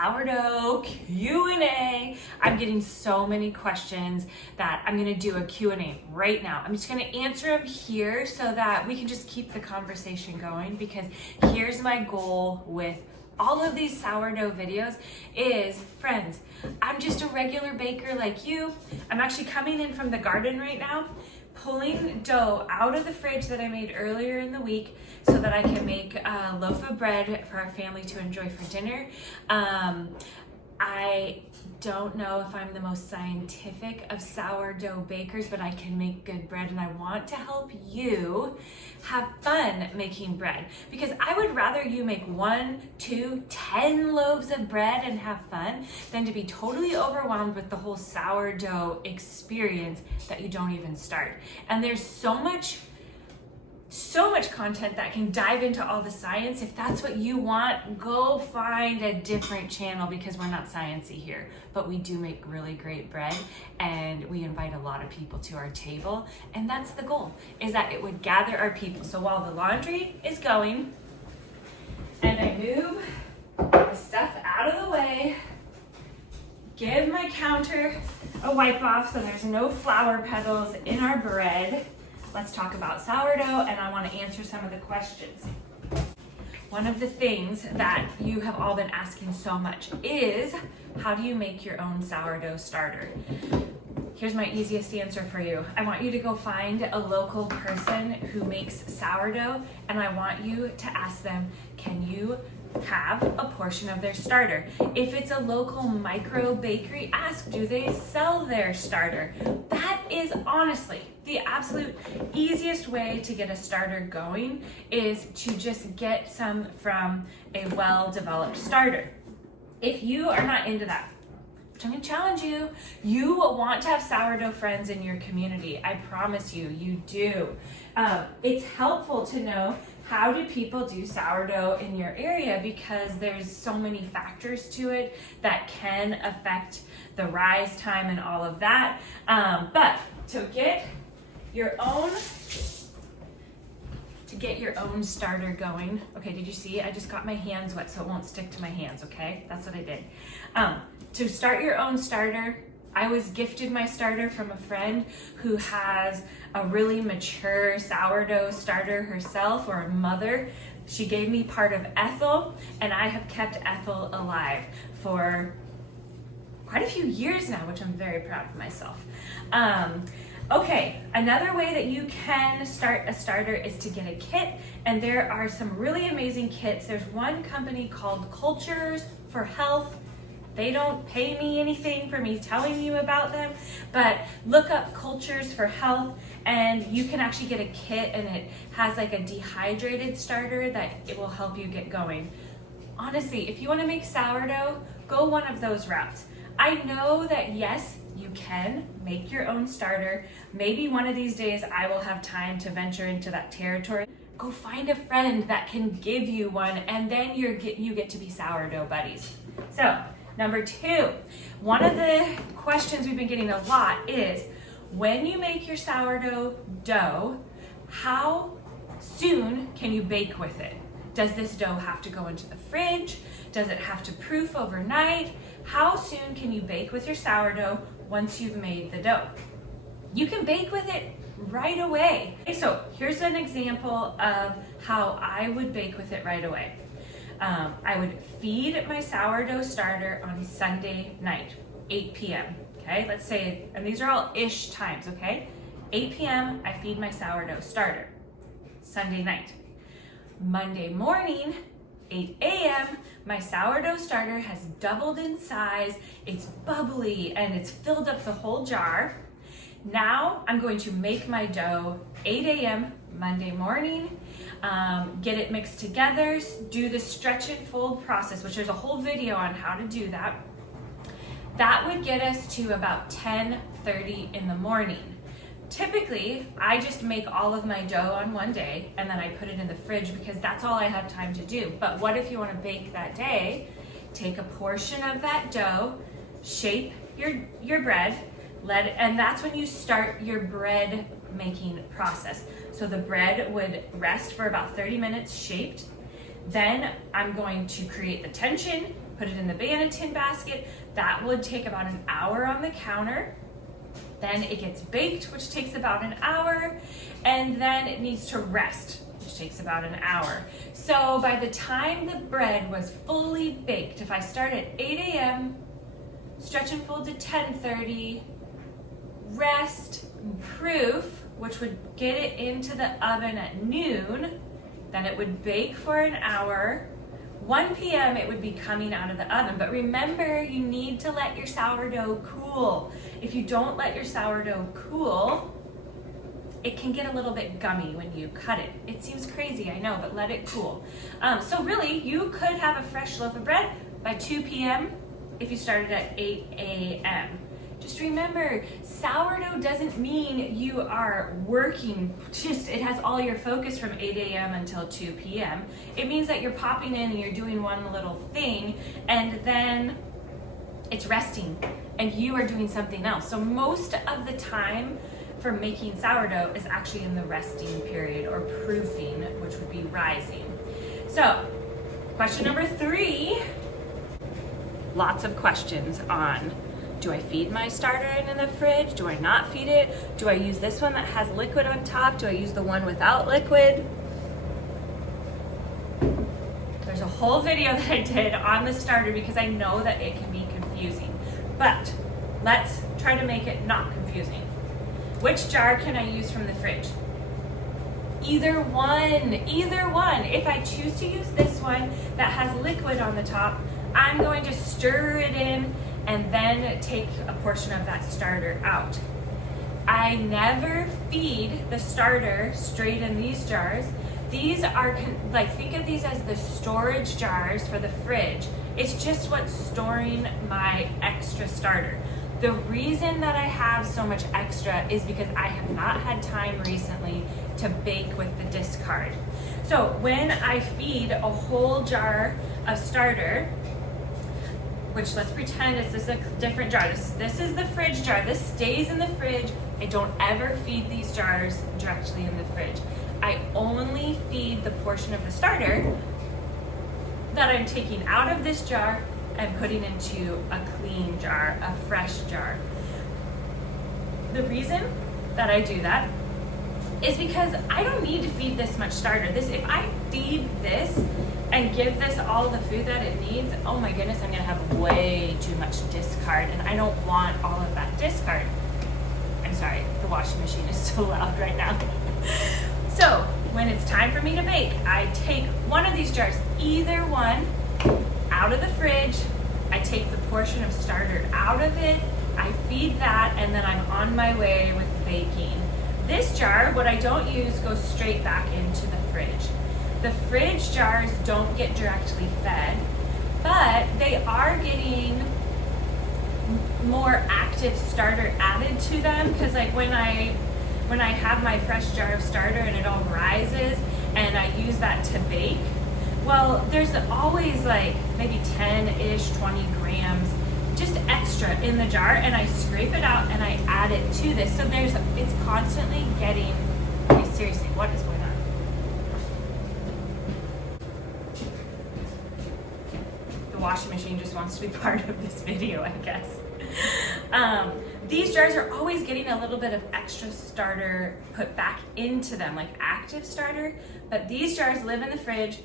sourdough Q&A. I'm getting so many questions that I'm gonna do a Q&A right now. I'm just gonna answer them here so that we can just keep the conversation going, because here's my goal with all of these sourdough videos is, friends, I'm just a regular baker like you. I'm actually coming in from the garden right now, pulling dough out of the fridge that I made earlier in the week so that I can make a loaf of bread for our family to enjoy for dinner. I don't know if I'm the most scientific of sourdough bakers, but I can make good bread, and I want to help you have fun making bread, because I would rather you make 1, 2, 10 loaves of bread and have fun than to be totally overwhelmed with the whole sourdough experience that you don't even start. And there's so much content that can dive into all the science. If that's what you want, go find a different channel, because we're not sciencey here, but we do make really great bread and we invite a lot of people to our table. And that's the goal, is that it would gather our people. So while the laundry is going and I move the stuff out of the way, give my counter a wipe off so there's no flour petals in our bread, let's talk about sourdough, and I want to answer some of the questions. One of the things that you have all been asking so much is, how do you make your own sourdough starter? Here's my easiest answer for you. I want you to go find a local person who makes sourdough, and I want you to ask them, can you have a portion of their starter? If it's a local micro bakery, ask, do they sell their starter? That is honestly the absolute easiest way to get a starter going, is to just get some from a well-developed starter. If you are not into that, which I'm gonna challenge you, you want to have sourdough friends in your community. I promise you, you do. It's helpful to know, how do people do sourdough in your area, because there's so many factors to it that can affect the rise time and all of that. But to get your own starter going, okay, did you see? I just got my hands wet so it won't stick to my hands, okay? That's what I did. To start your own starter, I was gifted my starter from a friend who has a really mature sourdough starter herself, or a mother. She gave me part of Ethel, and I have kept Ethel alive for quite a few years now, which I'm very proud of myself. Okay, another way that you can start a starter is to get a kit, and there are some really amazing kits. There's one company called Cultures for Health. They don't pay me anything for me telling you about them, but look up Cultures for Health and you can actually get a kit, and it has like a dehydrated starter that it will help you get going. Honestly, if you want to make sourdough, go one of those routes. I know that yes, you can make your own starter. Maybe one of these days I will have time to venture into that territory. Go find a friend that can give you one, and then you get to be sourdough buddies. So, number 2, one of the questions we've been getting a lot is, when you make your sourdough dough, how soon can you bake with it? Does this dough have to go into the fridge? Does it have to proof overnight? How soon can you bake with your sourdough once you've made the dough? You can bake with it right away. Okay, so here's an example of how I would bake with it right away. I would feed my sourdough starter on Sunday night, 8 p.m. Okay, let's say, and these are all ish times, okay? 8 p.m. I feed my sourdough starter, Sunday night. Monday morning, 8 a.m., my sourdough starter has doubled in size, it's bubbly, and it's filled up the whole jar. Now I'm going to make my dough 8 a.m. Monday morning, get it mixed together, do the stretch and fold process, which there's a whole video on how to do that. That would get us to about 10:30 in the morning. Typically, I just make all of my dough on one day and then I put it in the fridge because that's all I have time to do. But what if you want to bake that day? Take a portion of that dough, shape your bread, and that's when you start your bread making process. So the bread would rest for about 30 minutes shaped. Then I'm going to create the tension, put it in the Bannatyne basket. That would take about an hour on the counter. Then it gets baked, which takes about an hour, and then it needs to rest, which takes about an hour. So by the time the bread was fully baked, if I start at 8 a.m., stretch and fold to 10:30, rest, proof, which would get it into the oven at noon, then it would bake for an hour. 1 p.m. it would be coming out of the oven. But remember, you need to let your sourdough cool. If you don't let your sourdough cool, it can get a little bit gummy when you cut it. It seems crazy, I know, but let it cool. So really, you could have a fresh loaf of bread by 2 p.m. if you started at 8 a.m. Just remember, sourdough doesn't mean you are working, it has all your focus from 8 a.m. until 2 p.m. It means that you're popping in and you're doing one little thing, and then it's resting, and you are doing something else. So most of the time for making sourdough is actually in the resting period, or proofing, which would be rising. So, question number 3, lots of questions on, do I feed my starter in the fridge? Do I not feed it? Do I use this one that has liquid on top? Do I use the one without liquid? There's a whole video that I did on the starter because I know that it can be confusing. But let's try to make it not confusing. Which jar can I use from the fridge? Either one, either one. If I choose to use this one that has liquid on the top, I'm going to stir it in and then take a portion of that starter out. I never feed the starter straight in these jars. These are, think of these as the storage jars for the fridge. It's just what's storing my extra starter. The reason that I have so much extra is because I have not had time recently to bake with the discard. So when I feed a whole jar of starter, which let's pretend this is a different jar. This is the fridge jar. This stays in the fridge. I don't ever feed these jars directly in the fridge. I only feed the portion of the starter that I'm taking out of this jar and putting into a clean jar, a fresh jar. The reason that I do that is because I don't need to feed this much starter. If I feed this and give this all the food that it needs, oh my goodness, I'm gonna have way too much discard, and I don't want all of that discard. I'm sorry, the washing machine is so loud right now. So when it's time for me to bake, I take one of these jars, either one, out of the fridge. I take the portion of starter out of it, I feed that, and then I'm on my way with baking. This jar, what I don't use, goes straight back into the fridge. The fridge jars don't get directly fed, but they are getting more active starter added to them, because like when I have my fresh jar of starter and it all rises and I use that to bake, well, there's always like maybe 10-ish, 20 grams just extra in the jar, and I scrape it out and I add it to this. So it's constantly getting, seriously, what is going on? The washing machine just wants to be part of this video, I guess. These jars are always getting a little bit of extra starter put back into them, like active starter, but these jars live in the fridge.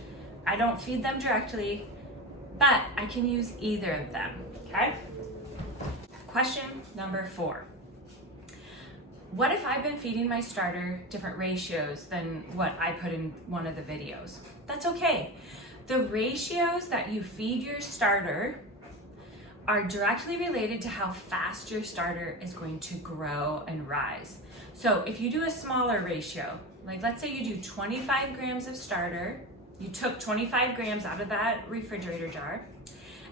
I don't feed them directly, but I can use either of them, okay? Question number 4. What if I've been feeding my starter different ratios than what I put in one of the videos? That's okay. The ratios that you feed your starter are directly related to how fast your starter is going to grow and rise. So if you do a smaller ratio, like let's say you do 25 grams of starter, you took 25 grams out of that refrigerator jar,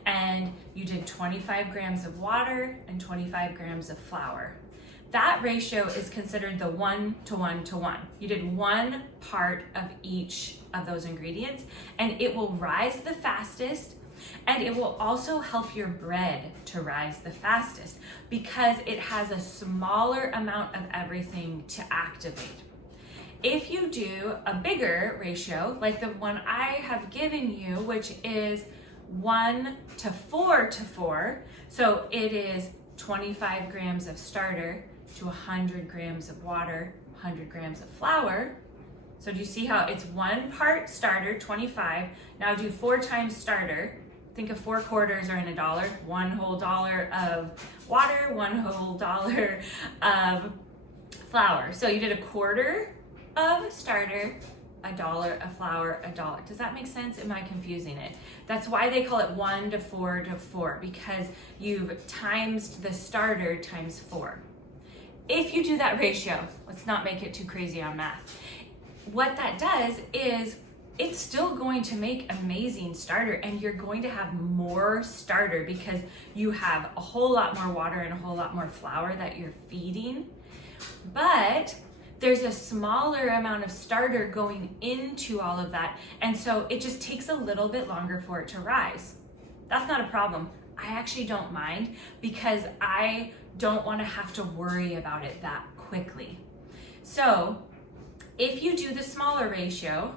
and you did 25 grams of water and 25 grams of flour. That ratio is considered the 1-to-1-to-1. You did one part of each of those ingredients, and it will rise the fastest, and it will also help your bread to rise the fastest because it has a smaller amount of everything to activate. If you do a bigger ratio, like the one I have given you, which is 1 to 4 to 4. So it is 25 grams of starter to 100 grams of water, 100 grams of flour. So do you see how it's 1 part starter, 25. Now do 4 times starter. Think of 4 quarters are in $1. 1 whole dollar of water, 1 whole dollar of flour. So you did 1/4 of starter, $1 of flour, $1. Does that make sense? Am I confusing it? That's why they call it 1 to 4 to 4, because you've times the starter times 4. If you do that ratio, let's not make it too crazy on math. What that does is it's still going to make amazing starter, and you're going to have more starter because you have a whole lot more water and a whole lot more flour that you're feeding. But there's a smaller amount of starter going into all of that, and so it just takes a little bit longer for it to rise. That's not a problem. I actually don't mind because I don't want to have to worry about it that quickly. So if you do the smaller ratio,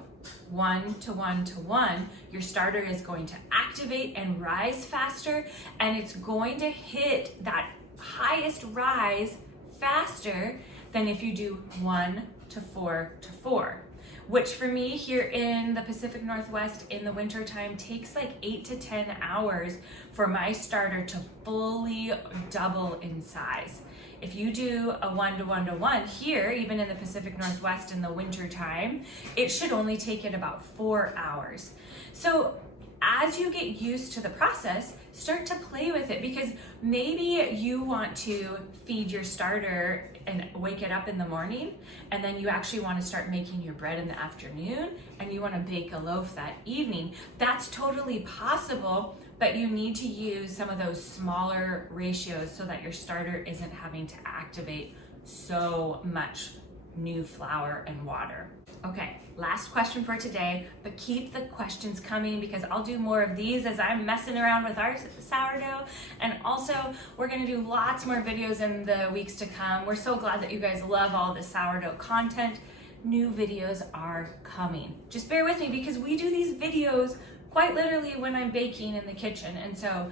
1 to 1 to 1, your starter is going to activate and rise faster, and it's going to hit that highest rise faster than if you do 1 to 4 to 4, which for me here in the Pacific Northwest in the winter time takes like 8 to 10 hours for my starter to fully double in size. If you do a 1 to 1 to 1 here, even in the Pacific Northwest in the winter time, it should only take it about 4 hours. So as you get used to the process, start to play with it, because maybe you want to feed your starter and wake it up in the morning, and then you actually want to start making your bread in the afternoon, and you want to bake a loaf that evening. That's totally possible, but you need to use some of those smaller ratios so that your starter isn't having to activate so much new flour and water. Okay, last question for today, but keep the questions coming because I'll do more of these as I'm messing around with our sourdough. And also, we're gonna do lots more videos in the weeks to come. We're so glad that you guys love all the sourdough content. New videos are coming. Just bear with me because we do these videos quite literally when I'm baking in the kitchen. And so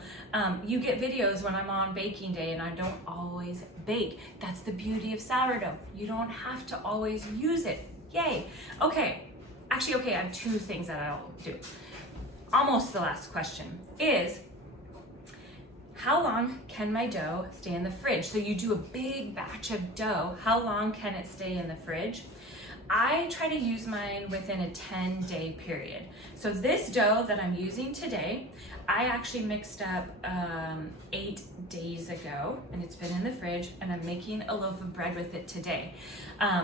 you get videos when I'm on baking day and I don't always bake. That's the beauty of sourdough. You don't have to always use it. Yay. Okay, actually, I have 2 things that I'll do. Almost the last question is, how long can my dough stay in the fridge? So you do a big batch of dough, how long can it stay in the fridge? I try to use mine within a 10-day period. So this dough that I'm using today, I actually mixed up 8 days ago, and it's been in the fridge, and I'm making a loaf of bread with it today.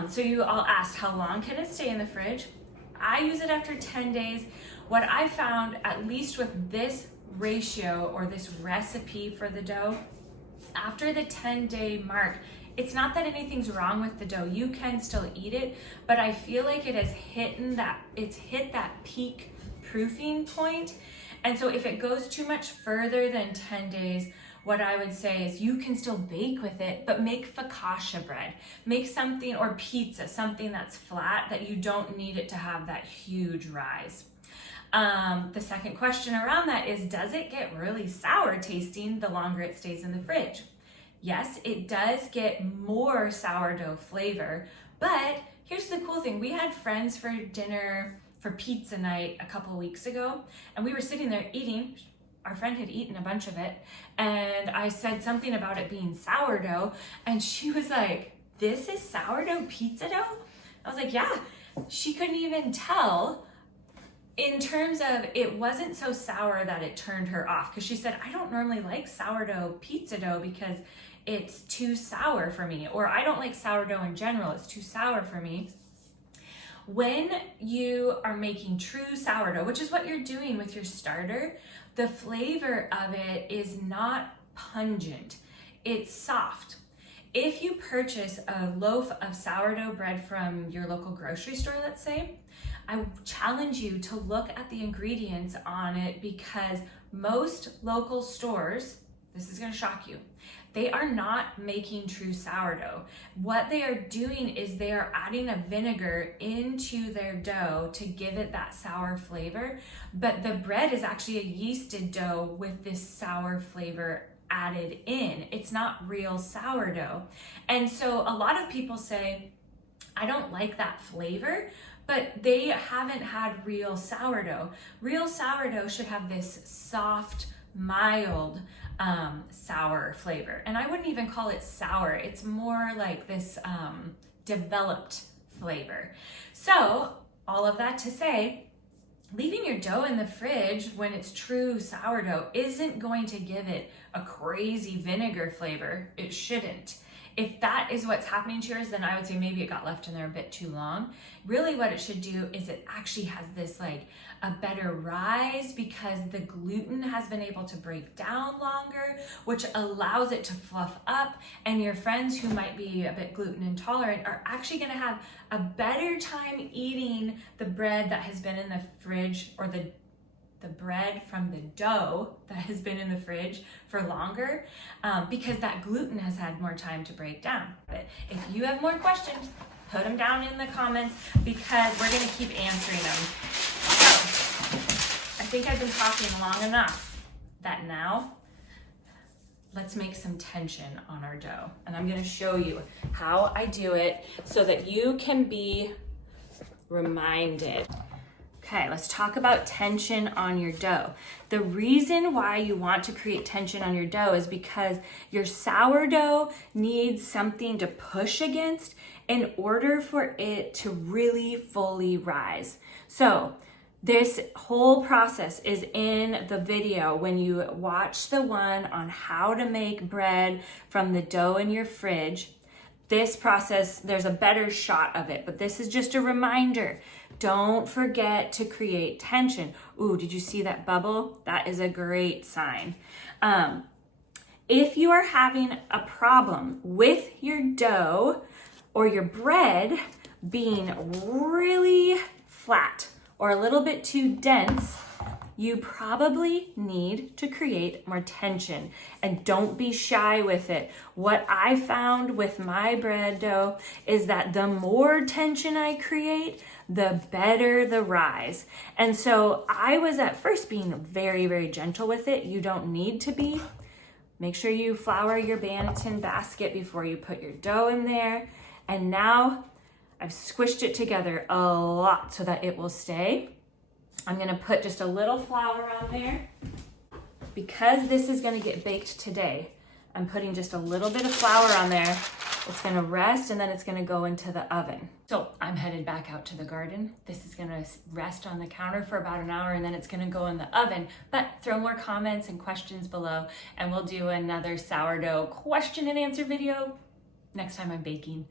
So you all asked, how long can it stay in the fridge? I use it after 10 days. What I found, at least with this ratio or this recipe for the dough, after the 10-day mark, it's not that anything's wrong with the dough. You can still eat it, but I feel like it has hit that peak proofing point. And so if it goes too much further than 10 days, what I would say is you can still bake with it, but make focaccia bread. Make something, or pizza, something that's flat that you don't need it to have that huge rise. The second question around that is, does it get really sour tasting the longer it stays in the fridge? Yes, it does get more sourdough flavor, but here's the cool thing. We had friends for dinner for pizza night a couple weeks ago, and we were sitting there eating. Our friend had eaten a bunch of it, and I said something about it being sourdough, and she was like, "This is sourdough pizza dough?" I was like, "Yeah." She couldn't even tell in terms of it wasn't so sour that it turned her off, because she said, "I don't normally like sourdough pizza dough because it's too sour for me," or "I don't like sourdough in general, it's too sour for me." When you are making true sourdough, which is what you're doing with your starter, the flavor of it is not pungent, it's soft. If you purchase a loaf of sourdough bread from your local grocery store, let's say, I challenge you to look at the ingredients on it, because most local stores, this is gonna shock you. They are not making true sourdough. What they are doing is they are adding a vinegar into their dough to give it that sour flavor, but the bread is actually a yeasted dough with this sour flavor added in. It's not real sourdough. And so a lot of people say, I don't like that flavor, but they haven't had real sourdough. Real sourdough should have this soft, mild, sour flavor. And I wouldn't even call it sour. It's more like this developed flavor. So all of that to say, leaving your dough in the fridge when it's true sourdough isn't going to give it a crazy vinegar flavor. It shouldn't. If that is what's happening to yours, then I would say maybe it got left in there a bit too long. Really what it should do is it actually has this like a better rise because the gluten has been able to break down longer, which allows it to fluff up, and your friends who might be a bit gluten intolerant are actually gonna have a better time eating the bread that has been in the fridge, or the bread from the dough that has been in the fridge for longer, because that gluten has had more time to break down. But if you have more questions, put them down in the comments because we're gonna keep answering them. So, I think I've been talking long enough that now let's make some tension on our dough. And I'm gonna show you how I do it so that you can be reminded. Okay, let's talk about tension on your dough. The reason why you want to create tension on your dough is because your sourdough needs something to push against in order for it to really fully rise. So this whole process is in the video when you watch the one on how to make bread from the dough in your fridge. This process, there's a better shot of it, but this is just a reminder. Don't forget to create tension. Ooh, did you see that bubble? That is a great sign. If you are having a problem with your dough or your bread being really flat or a little bit too dense, you probably need to create more tension, and don't be shy with it. What I found with my bread dough is that the more tension I create, the better the rise. And so I was at first being very, very gentle with it. You don't need to be. Make sure you flour your banneton basket before you put your dough in there. And now I've squished it together a lot so that it will stay. I'm gonna put just a little flour on there. Because this is gonna get baked today, I'm putting just a little bit of flour on there. It's gonna rest and then it's gonna go into the oven. So I'm headed back out to the garden. This is gonna rest on the counter for about an hour and then it's gonna go in the oven. But throw more comments and questions below and we'll do another sourdough question and answer video next time I'm baking.